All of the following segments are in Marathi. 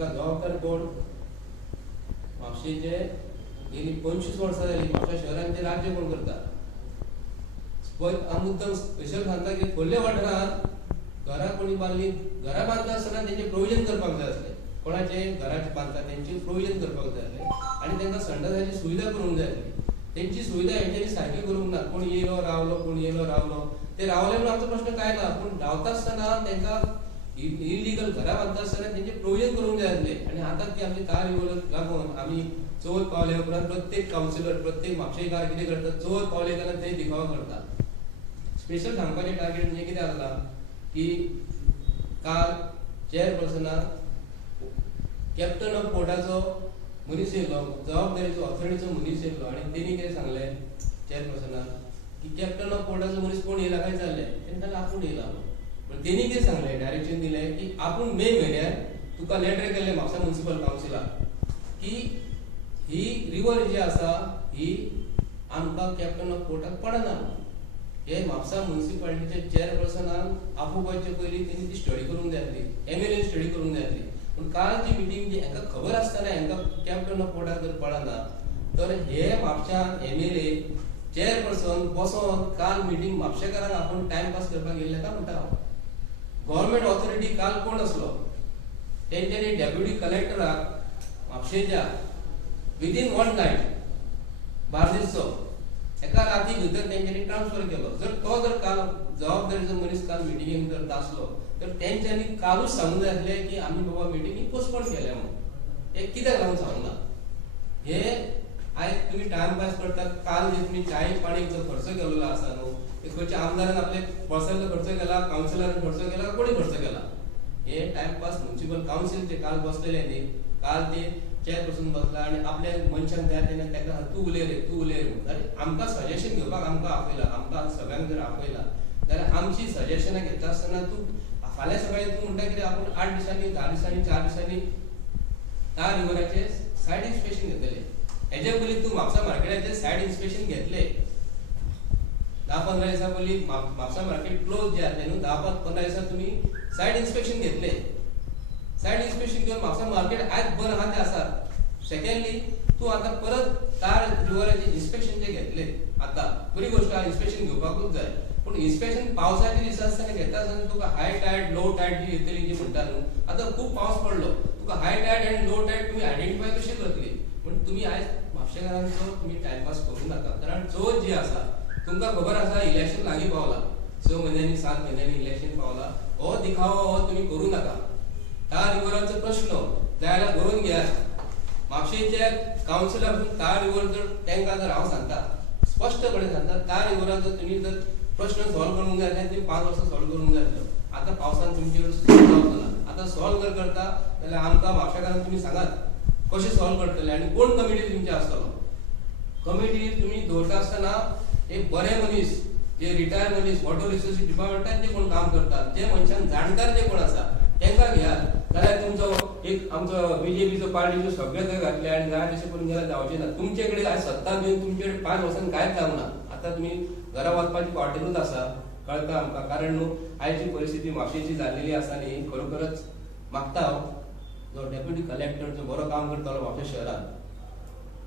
ताका जबाबदार कोण? म्हापशेचे गेली 25 वर्सां जाली म्हापशा शहरान ते राज्य कोण करता? हांव मुद्दम स्पेशल सांगता की खोर्ले वाठारांत घरां कोणी बांदली, घरां बांदता आसतना तेंचे प्रोविजन करपाक जाय आसलें. कोणाचे घराचे बांदता तेंचे प्रोविजन करपाक जाय आसलें आनी तांकां संडासाची सुविधा करूंक जाय आसली. तेंची सुविधा हेंच्यांनी सारकी करूंक ना. कोण येयलो रावलो, कोण येयलो रावलो. ते रावले म्हणून आमचो प्रश्न काय ना, पूण रावता आसतना तांकां इलिगल घरां बांदता आसतना तेंचे प्रोविजन करूंक जाय आसलें. आनी आतां ती आमची कार रिव्हॉल्यूक लागून आमी चवथ पावले उपरांत प्रत्येक कावन्सिलर, प्रत्येक म्हापशेकार कितें करता, चवथ पावले जाल्यार ते दिखावो करता. स्पेशल सांगपाचें टार्गेट म्हणजे कितें जालां की काल चेअरपर्सनाक कॅप्टन ऑफ पोर्टाचो मनीस येयलो, जबाबदारीचो ऑथॉरिटीचो मनीस येयलो आनी तेणी कितें सांगलें चेअरपर्सनाक की कॅप्टन ऑफ पोर्टाचो मनीस कोण येयला काय जाल्लें. तेणी ताका आपूण येयला पण तेणी कितें सांगलें, डायरेक्शन दिलें की आपूण मे म्हयन्यान तुका लेटर केल्लें म्हापसा म्युनिसिपल कावन्सिलाक की ही रिवर जी आसा ही आमकां कॅप्टन ऑफ पोर्टाक पडना. हे म्हापसा म्युनिसिपालिटीचे चेअरपर्सनान आपूण पळोवचे पयलीं तेणी ती स्टडी करूंक जाय आसली, एमएलएन स्टडी करूंक जाय आसली. पूण कालची मिटींग जी हांकां खबर आसतना हांकां कॅप्टन ऑफ पोर्टाक जर पडना तर हे म्हापशान एमएलए चेअरपर्सन बसोन काल मिटींग म्हापशेकारांक आपूण टायमपास करपाक गेल्ले काय म्हणटा हांव. गव्हर्नमेंट ऑथॉरिटी काल कोण आसलो, तेंच्यांनी डेप्युटी कलेक्टराक म्हापशेच्या विदीन वन नायट बार्देसचो एका राती भितर तेंच्यांनी ट्रान्सफर केलो. जर तो जर काल जबाबदारीचो मनीस काल मिटिंगेक जर आसलो तर तेंच्यांनी कालूच सांगूंक जाय आसलें की आमी बाबा मिटिंग पोस्टपोन केल्या म्हणून. हे कित्याक लागून सांगना? हे आयज तुमी टायमपास करतात. काल जे तुमी चाये पाणीक जो खर्च केल्लो आसा न्हू, खंयच्या आमदारान आपले पर्सनल खर्च केला, कावन्सिलरान खर्च केला, कोणी खर्च केला? हे टायमपास म्युनिसिपल कावन्सिलचे काल बसलेले न्ही, काल ते चेअरपर्सन बसला आनी आपल्या मनशांक जाय तेन्ना ताका तूं उलय रे, तूं उलय रे. अरे आमकां सजेशन घेवपाक आमकां आपयला, आमकां सगळ्यांक जर आपयला जाल्यार आमची सजेशनां घेता आसतना तूं फाल्यां सकाळीं तूं म्हणटा कितें आपूण 8 दिसांनी, 10 दिसांनी, 4 दिसांनी त्या रिव्हराचें सायड इन्स्पेक्शन घेतलेलें. हेजे पयलीं तूं म्हापसा मार्केटाचें सायड इन्स्पेक्शन घेतलें. 10-15 दिसां पयलीं म्हापसा मार्केट क्लोज जे आसलें न्हू, 10-15 दिसां तुमी सायड इन्स्पेक्शन घेतलें. सायड इन्स्पेक्शन घेवन म्हापसा मार्केट आयज बंद आहा ते आसा. सेकंडली तूं आतां परत तार रिव्हराचें इन्स्पेक्शन जे घेतलें आतां बरी गोश्ट आहा, इन्स्पेक्शन घेवपाकूच जाय. पूण इन्स्पेक्शन पावसाचे दिसा आसतना घेता आसतना तुका हाय टायड, लो टायड जी येतली जी म्हणटा न्हू, आतां खूब पावस पडलो, तुका हाय टायड आनी लो टायड तुमी आयडेंटिफाय कशी करतली? पूण तुमी आयज म्हापशेकारांचो तुमी टायमपास करूं नाका. कारण चवथ जी आसा तुमकां खबर आसा इलेक्शन लागीं पावला, 6 म्हयन्यांनी 7 म्हयन्यांनी इलेक्शन पावला. हो दिखावो हो तुमी करूं नाका. त्या रिव्हराचो प्रश्न जाय जाल्यार करून घेयात. म्हापशेचे कावन्सिलर त्या रिव्हर जर तांकां जर हांव सांगता स्पश्टपणे सांगता, त्या रिव्हराचो तुमी जर प्रश्न सॉल्व करूंक जाय जाल्यार तुमी 5 वर्सां सॉल्व करूंक जाय आसलो. आतां पावसान तुमचे सॉल्व जावना. आतां सॉल्व जर करता जाल्यार आमकां म्हापशेकारांक तुमी सांगात कशें सॉल्व करतले आनी कोण कमिटी तुमचे आसतलो. कमिटी तुमी दवरता आसतना एक बरे मनीस, जे रिटायर मनीस वॉटर रिसोर्सीस डिपार्टमेंटान जे कोण काम करतात, जे मनशांक जाणकार जे कोण आसा तांकां घेयात. जाल्यार तुमचो एक आमचो बीजेपीचो पार्टीचो सगळे थंय घातले आनी जाय तशें करून गेल्यार जावचें ना. तुमचे कडेन आयज सत्ता घेवन तुमचे कडेन 5 वर्सांनी कांयच जावंक ना. आतां तुमी घरा वचपाची वाटेरूच आसा, कळटा आमकां. कारण न्हू आयची परिस्थिती म्हापशेची जाल्लेली आसा न्ही, खरोखरच मागता हांव जो डेप्युटी कलेक्टर जो बरो काम करतालो म्हापशा शहरान,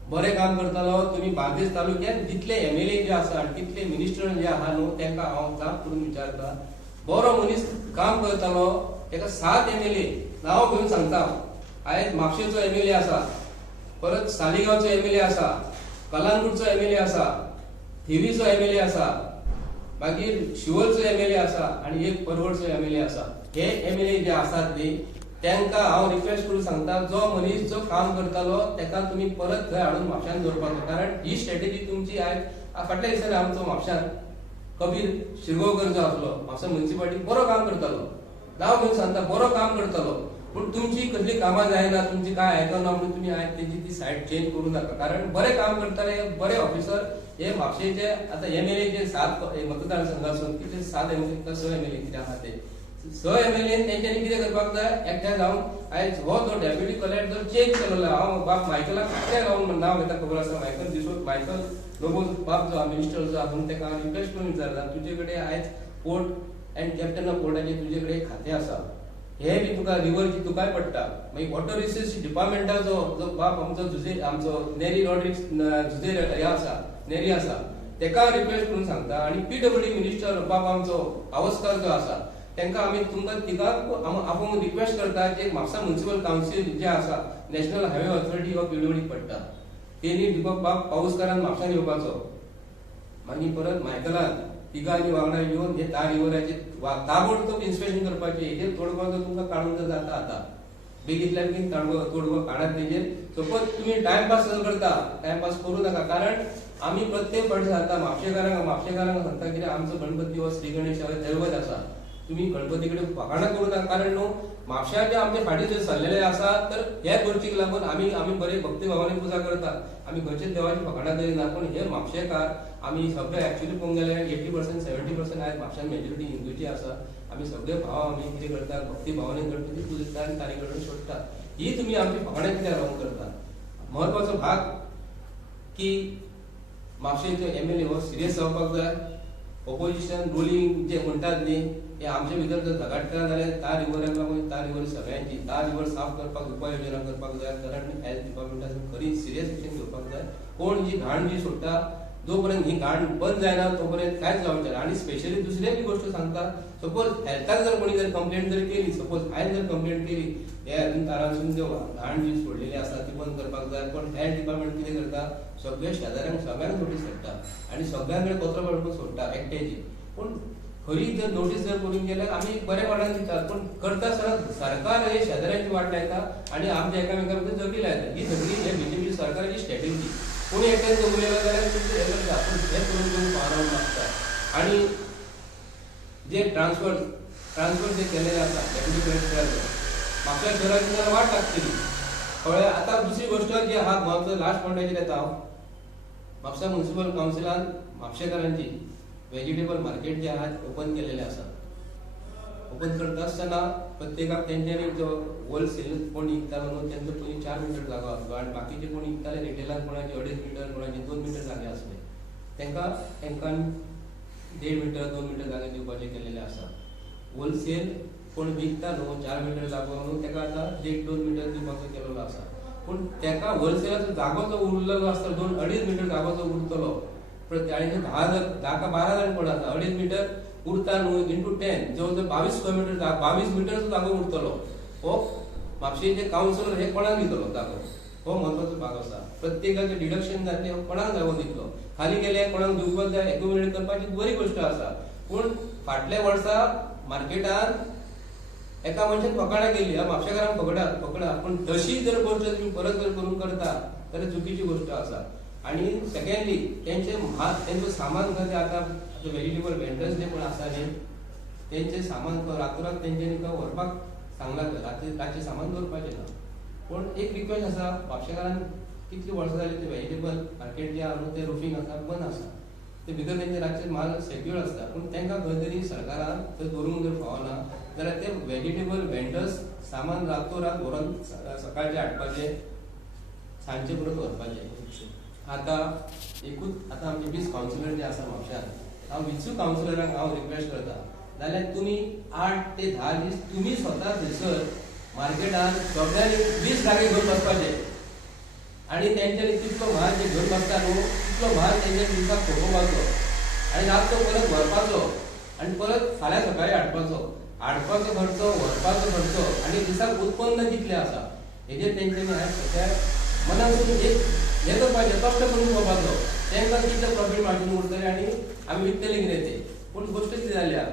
बरें काम करतालो, तुमी बार्देस तालुक्यात जितले एमएलए जे आसा आनी तितले मिनिस्टर जे आहा न्हू तांकां हांव जाप करून विचारता, बरो मनीस काम करतालो ताका 7 एमएलए नांव घेवन सांगता. आयज म्हापशेचो एमएलए आसा, परत सालिगांवचो एमएलए आसा, कलांगूटचो एमएलए आसा, थिवीचो एमएलए आसा, मागीर शिवोलचो एमएलए आसा आनी एक परवडचो एमएलए आसा. हे एमएलए जे आसात न्ही तांकां हांव रिक्वेस्ट करून सांगता, जो मनीस जो काम करतालो ताका तुमी परत थंय हाडून म्हापशान दवरपाचो. कारण ही स्ट्रॅटेजी तुमची आयज फाटल्या दिसांनी आमचो म्हापशान कबीर शिरगांवकर जो आसलो म्हापसा म्युनिसिपालिटी बरो काम करतालो, नांव घेवन सांगता बरो काम करतालो, पूण तुमची कसली कामां जायना, तुमची काय आयकना म्हणून तुमी आयज तेजी ती सायड चेंज करूं नाका. कारण बरें काम करताले बरे ऑफिसर हे म्हापशेचे आतां एमएलए जे 7 मतदारसंघासून कितें 7 एमएलए 6 एमएलए कितें आहा ते 6 एमएलए तेंच्यांनी कितें करपाक जाय, एकठांय जावन आयज हो जो डेप्युटी कलेक्टर जर चेंज केलेलो, हांव बाप मायकलाक कितें रावन नांव घेता खबर आसा, मायकल दिसोत, मायकल लोबो बाप जो मिनिस्टर जो आहा ताका हांव रिक्वेस्ट करून विचारता, तुजे कडेन आयज पोर्ट एंड कॅप्टन ऑफ पोर्टाचें तुजे कडेन खातें आसा, हे बी तुका रिव्हरची तुकाय पडटा. मागीर वॉटर रिसोर्स डिपार्टमेंटाचो जो बाप आमचो नेरी रॉड्रिक्स जुझे हे आसा नेरी आसा तेका रिक्वेस्ट करून सांगता आनी पीडब्ल्यूडी मिनिस्टर बाप आमचो पावसकार जो आसा तांकां आमी तुमकां तिका आपूण रिक्वेस्ट करता जे म्हापसा म्युनिसिपल कावन्सील जे आसा national highway authority of PWD पडटा तेणी बाप पावसकारान म्हापशान येवपाचो. मागीर परत मायकलान तिगांनी वांगडा येवन हे तार रिव्हराचे ताबडतोब इन्स्पेक्शन करपाचे. हेजेर तोडगो जर तुमकां काडून जर जाता आतां बेगींतल्यान बेगीन तोडगो काडात. तेजेर सपोज तुमी टायमपास करता टायमपास करूं नाका. कारण आमी प्रत्येक फावटी सांगता म्हापशेकारांक सांगता कितें आमचो गणपती हो श्री गणेश दैवत आसा. तुम्ही गणपती कडेन फकाणां करूं नाका. कारण न्हू म्हापशा जे आमचे फाटीं जे सरलेले आसा तर ह्या गोश्टीक लागून आमी बरे भक्ती भावाने पुजा करतात. आमी खंयच्याच देवाची फकाणां करिना. पूण हे म्हापशेकार आमी सगळे एक्चुअली पळोवंक गेल्यार 80% 70% आयज म्हापशान मेजॉरिटी हिंदूची आसा. आमी सगळे भाव आमी कितें करता भक्ती भावाने गणपती पुजयता आनी तारी कडेन सोडटा. ही तुमी आमची फकाणां कित्याक रावून करता. म्हत्वाचो भाग की म्हापशेचो MLA हो सिरियस जावपाक जाय. ऑपोजिशन रुलींग जे म्हणटात न्ही हे आमचे भितर जर झगडटा जाल्यार तार रिव्हराक लागून तार रिव्हर सगळ्यांची तार रिव्हर साफ करपाक उपाय योजना करपाक जाय. कारण हेल्थ डिपार्टमेंटान खरी सिरियस एक्शन घेवपाक जाय. कोण जी घाण जी सोडटा जो पर्यंत ही घाण बंद जायना तो पर्यंत कांयच जावचें ना. आनी स्पेशली दुसरी एक गोष्ट सांगता सपोज हेल्थाक जर कोणी जर कंप्लेंट जर केली सपोज हांवें जर कंप्लेंट केली हे तारांसून ज्यो घाण जी सोडलेली आसा ती बंद करपाक जाय. पण हेल्थ डिपार्टमेंट कितें करता सगळे शेजाऱ्यांक सगळ्यांक नोटीस धाडटा आनी सगळ्यांकडे कचरो काडून सोडटा एकट्याची. पूण खरी जर नोटीस जर करून गेल्यार आमी बऱ्या वाटान दितात. पूण करता आसतना सरकार हे शेजाऱ्यांची वाट लायता आनी आमच्या एकामेका भितर झगडी लायता. ही सगळी हे बीजेपी सरकाराची स्ट्रॅटेजी. कोणी एकट्यान जगलेलो जाल्यार तुमचे हे करता. पूण हे करून घेवन फावरावन मागता. आनी जे ट्रान्सफर जे केलेले आसा डेप्युटी कलेक्टर म्हापशा शहराची जाल्यार वाट लागतली. कळ्ळें. आतां दुसरी गोश्ट जी आहा म्हापसा लास्ट पॉयंटाचेर येता हांव. म्हापसा म्युनिसिपल कावन्सिलान म्हापशेकारांची वेजिटेबल मार्केट जे आहा ओपन केलेले आसा. ओपन करता आसतना प्रत्येकाक तेंच्यांनी जो होलसेल कोण विकतालो न्हू तेंचो पयलीं 4 मीटर जागो आसलो आनी बाकीचे कोण विकताले रिटेलान कोणाचे 2.5 मीटर कोणाचे 2 मीटर जागे आसले. तांकां 1.5 मीटर 2 मीटर जागे दिवपाचे केलेले आसा. होलसेल कोण विकता न्हू 4 मीटर जागो न्हू ताका आतां 1-2 मीटर दिवपाचो केलेलो आसा. पूण ताका होलसेलाचो जागो जो उरलेलो आसता 2-2.5 मीटर जागो जो उरतलो आनी 10-12 जाण कोण आसा 2.5 मीटर उरता न्हू इंटू 10 जवळ 22 स्क्वेअर मीटर 22 मिटरचो जागो उरतलो. हो म्हापशेचे कावन्सिलर हे कोणाक दितलो जागो. हो म्हत्वाचो भाग आसा. प्रत्येकाचे डिडक्शन जातले कोणाक जागो दितलो. खाली गेले कोणाक दिवपाक जाय एक्युमिलेट करपाची बरी गोश्ट आसा. पूण फाटल्या वर्सा मार्केटान एका मनशान फकाणां केली म्हापशेकारांक पकडा. पूण तशी जर गोश्ट तुमी परत जर करून करता जाल्यार चुकीची गोश्ट आसा. आनी सेकंडली तेंचो सामान खंय आतां वेजिटेबल वेंडर्स जे कोण आसा न्ही तेंचे सामान रातोरात तेंच्यांनी व्हरपाक सांगला रातचे सामान दवरपाचें ना. पूण एक रिक्वेस्ट आसा म्हापशेकारांक कितलीं वर्सां जालीं ते वेजिटेबल मार्केट जे आहा न्हू ते रुफींग आसा बंद आसा. ते भितर तेंचे रातचे माल सेक्यूर आसता. पूण तांकां खंय तरी सरकारान थंय दवरूंक जर फावना जाल्यार ते वेजिटेबल वेंडर्स सामान रातोरात व्हरून सकाळचे हाडपाचें सांजचे परत व्हरपाचें. आतां आमचे 20 कावन्सिलर जे आसा म्हापशान हांव 20 कावन्सिलरांक हांव रिक्वेस्ट करता जाल्यार तुमी 8 ते 10 दीस तुमी स्वता थंयसर मार्केटान सगळ्यांनी 20 जागे घेवन बसपाचे आनी तेंच्यांनी तितलो म्हाल जे घेवन बसता न्हू तितलो म्हाल तेंच्या दिसाक खपोवपाचो आनी रातचो परत व्हरपाचो आनी परत फाल्यां सकाळीं हाडपाचो खर्च व्हरपाचो खर्च आनी दिसाक उत्पन्न कितलें आसा हेजेर तेंच्यांनी आयज मनासून एक हे करपाचें कश्ट करून घेवपाचो. तांकां कितलें प्रॉफीट मार्जीन उरतलें आनी आमी विकतले कितें तें. पूण गोश्ट कितें जाल्या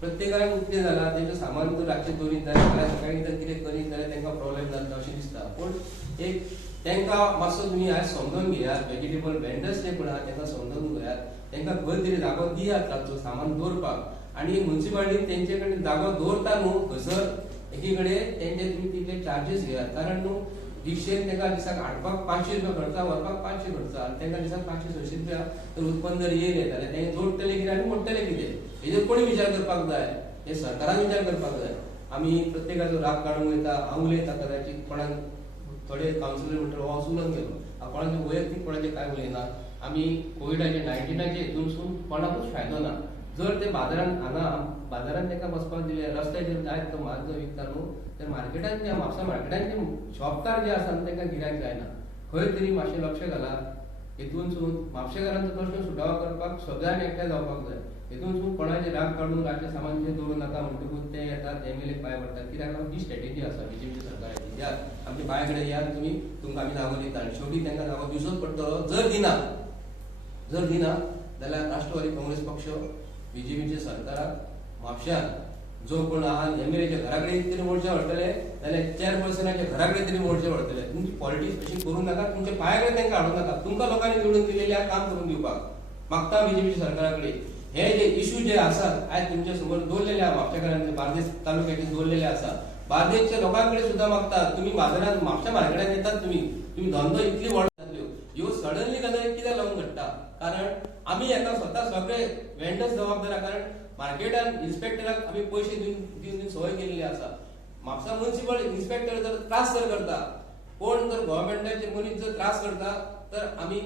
प्रत्येकाक कितें जालां तेंचें सामान जर रातचें दवरीत जाल्यार फाल्यां सकाळीं जर कितें करीत जाल्यार तांकां प्रॉब्लेम जाता अशें दिसता. पूण एक तांकां मातसो तुमी आयज समजून घेयात वेजिटेबल वेंडर्स जे कोण आहा तांकां समजून घेयात. तांकां खंय तरी जागो दियात रातचो सामान दवरपाक आनी म्युनिसिपालिटी तेंचे कडेन जागो दवरता न्हू थंयसर एकी कडेन तेंचे तुमी तितले चार्जीस घेयात. कारण न्हू 100 तांकां दिसाक हाडपाक 500 रुपया खर्च व्हरपाक 500 खर्च आनी तांकां दिसाक 500-600 रुपया तर उत्पन्न जर येयलें जाल्यार तें जोडटले कितें आनी मोडटले कितें हेजेर कोणी विचार करपाक जाय. हे सरकारान विचार करपाक जाय. आमी प्रत्येकाचो राग काडूंक वयता हांव उलयता कदाचीत कोणाक थोडे कावन्सिलर म्हणटा हो उलोवन गेलो हांव कोणाचें वैयक्तीक कोणाचें कांय उलयना. आमी कोविडाचे 19चे हितूनसून कोणाकूच फायदो ना. जर ते बाजारात हांगा बाजारात ताका वचपाक दिले रस्त्याचेर जायत तो माल जो विकता न्हू ते मार्केटान जे म्हापसा मार्केटान जे शॉपकार जे आसा तांकां गिरायक जायना खंय तरी मातशें लक्ष घालात हेतूनसून म्हापशेकारांचो प्रश्न सुटावो करपाक सगळ्यांनी एकठांय जावपाक जाय हेतूनसून कोणाचे राग काडून रातचे सामानचे दवरूं नाका म्हणटकूच ते येतात एमएलए पांय पडटात कित्याक ही स्ट्रॅटेजी आसा बीजेपी सरकाराची या आमचे बाय कडेन या तुमकां आमी जागो दिता आनी शेवटी तांकां जागो दिवचोच पडटलो जर दिना जाल्यार राष्ट्रवादी काँग्रेस पक्ष बीजेपीच्या सरकाराक म्हापश्यांत जो कोण आहा एमएलएच्या घरा कडेन तरी मोर्चे व्हरतले जाल्यार चेअरपर्सनाच्या घरा कडेन तरी मोर्चे व्हरतले तुमची पॉलिटिक्स अशी करूं नाका तुमच्या पांया कडेन तांकां हाडूं नाका तुमकां लोकांनी निवडून दिलेल्या काम करून दिवपाक मागता बीजेपीच्या सरकारा कडेन हे जे इश्यू जे आसात आयज तुमच्या समोर दवरलेले आहा म्हापशेकारांचे बार्देस तालुक्याचे दवरलेले आसा बार्देसच्या लोकांकडे सुद्धा मागतात तुम्ही बाजारात म्हापशा मार्केटात येतात तुम्ही धंदो इतली व्हड जातल्यो ह्यो सडनली गजाली कित्याक लागून घडटा कारण आमी हाका स्वता सगळे वेंडर्स जबाबदार कारण मार्केटान इन्स्पेक्टराक आमी पयशे दिवन सवय केल्ली आसा म्हापसा म्युनिसिपल इन्स्पेक्टर जर त्रास करता कोण जर गव्हर्नमेंटाचे मनीस जर त्रास करता तर आमी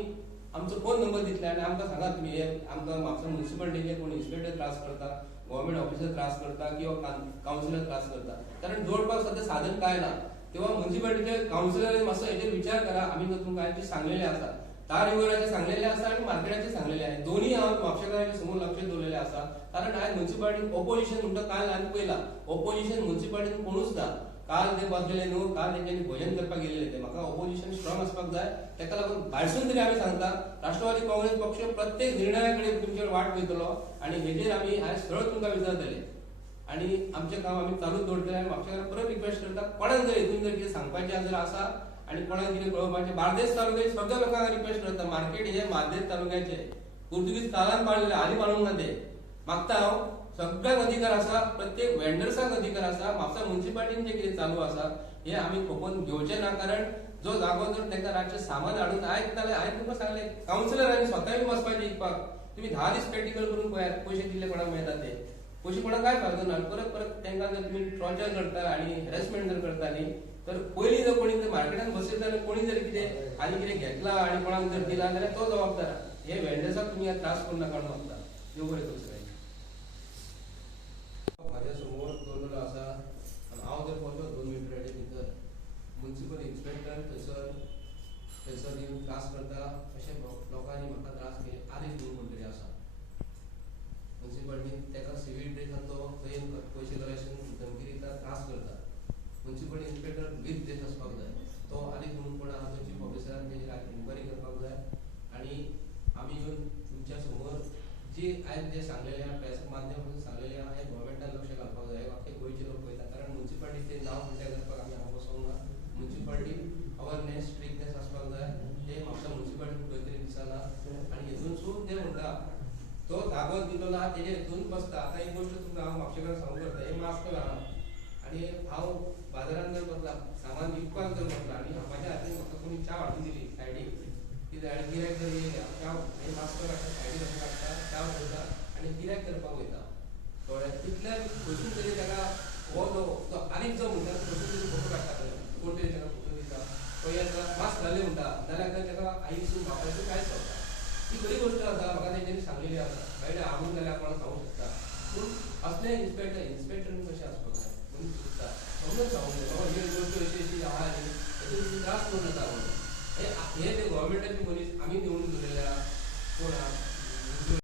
आमचो फोन नंबर दितले आनी आमकां सांगात तुमी हे आमकां म्हापसा म्युनिसिपालिटीचे कोण इन्स्पेक्टर त्रास करता गव्हर्नमेंट ऑफिसर त्रास करता किंवा कावन्सिलर त्रास करता कारण जोडपाक सध्या साधन काय ना तेव्हा म्युनिसिपालिटीचे कावन्सिलर मातसो हेचेर विचार करा आमी जर तुमकां आयची सांगलेले आसा तार रिव्हराचे सांगलेले आसा आणि मार्केटाचे सांगलेले आहे दोन्ही हांव म्हापशेकारांच्या समोर लक्ष दवरलेले आसा कारण आयज म्युनिसिपालिटीन ओपोजिशन म्हणटा काल आनी पयला ओपोजिशन म्युनिसिपालिटीन कोणूच ना काल ते बसलेले न्हू काल तेंच्यांनी भजन करपाक गेलेले ते म्हाका ओपोजिशन स्ट्रॉंग आसपाक जाय तेका लागून भायरसून तरी आमी सांगता राष्ट्रवादी काँग्रेस पक्ष प्रत्येक निर्णया कडेन तुमचे वाट वयतलो आणि हेजेर आमी आयज सरळ तुमकां विचारतले आणि आमचें काम आमी चालूच दवरतले आनी म्हापशेकारांक परत रिक्वेस्ट करता कोणाक जर हेतून जर कितें सांगपाचें जर आसा आणि कोणाक कितें कळोवपाचें बार्देस तालुक्याचे सगळ्या लोकांक रिक्वेस्ट करता मार्केट हे बार्देस तालुक्याचे पुर्तुगीज काळान बांदलेले हालीं बांदूंक ना ते मागता हांव सगळ्यांक अधिकार आसा प्रत्येक वेंडर्सांक अधिकार आसा म्हापसा म्युनिसिपालिटीन जे कितें चालू आसा हे आमी खपोवन घेवचे ना कारण जो जागो जर तांकां रातचे सामान हाडून आयज नाल्यार हांवें तुमकां सांगलें कावन्सिलरांनी स्वताय वचपाचें विकपाक तुमी 10 दीस प्रॅक्टिकल करून पळयात पयशे दिल्ले कोणाक मेळटा ते पयशे कोणाक काय फायदो ना परत तांकां जर तुमी टॉर्चर करता आनी हॅरेसमेंट जर करता न्ही तर पयलीं जर कोणी जर मार्केटान बसयत जाल्यार कोणी जर कितें आनी कितें घेतला आनी कोणाक जर दिला जाल्यार तो जबाबदार हे वेंडर्साक तुमी त्रास करून नाका मागता देव बरें करूं म्हाज्या समोर दवरलेलो आसा हांव जर पळयलो 2 मिनटांचे भितर म्युनिसिपल इन्स्पेक्टर थंयसर येवन त्रास करता अशें लोकांनी म्हाका त्रास केले आरीफ म्हणून कोण तरी आसा म्युनिसिपालिटीन ताका सिवील ड्रेसान तो थंय पयशे कलेक्शन धमकी दिता त्रास करता म्युनिसिपल इन्स्पेक्टर वीथ देश आसपाक जाय तो आरीफ म्हणून कोण आहा तो चीफ ऑफिसरान तेजेर इन्क्वायरी करपाक जाय आनी आमी येवन तुमच्या समोर जी आयज जे सांगलेले आहा प्रेस माध्यमातून सांगलेले आहा हे गव्हर्नमेंटान लक्ष घालपाक जाय आख्खे गोंयचे लोक पळयता कारण म्युनिसिपालिटीचें नांव पिड्ड्यार करपाक आमी हांगा बसोंक ना म्युनिसिपालिटीन अवेरनेस स्ट्रिक्टनेस आसपाक जाय ते म्हापसा म्युनिसिपालिटीन खंय तरी दिसना आनी हेतूनसून ते म्हणटा तो जागो दिलेलो आहा तेजे हितून बसता आतां एक गोश्ट तुमकां हांव म्हापशेकार सांगूंक करता हे मास्क घाला आनी हांव बाजारांत जर बसला सामान विकपाक जर बसला आनी म्हाज्या हातीन म्हाका कोणी च्या हाडून दिली सायडीक कित्याक गिरायक जर येयले च्या हे मास्क काडटा सायडीक अशें काडटा च्या करता आनी गिरायक करपाक वयता कळ्ळें तितल्यान खंयसून तरी ताका हो जो आनीक जो म्हणटा खंयसून तरी फोटो काडटा कोण तरी ताका फोटो दिता पळय आतां मास्क घाले म्हणटा जाल्यार ताका आईसून बापायसून कांयच कळटा ही खरी गोश्ट आसा म्हाका तेंच्यांनी सांगलेली आसा कळ्ळें हांवूय जाल्यार कोणाक सांगूंक शकता पूण असले इन्स्पेक्टर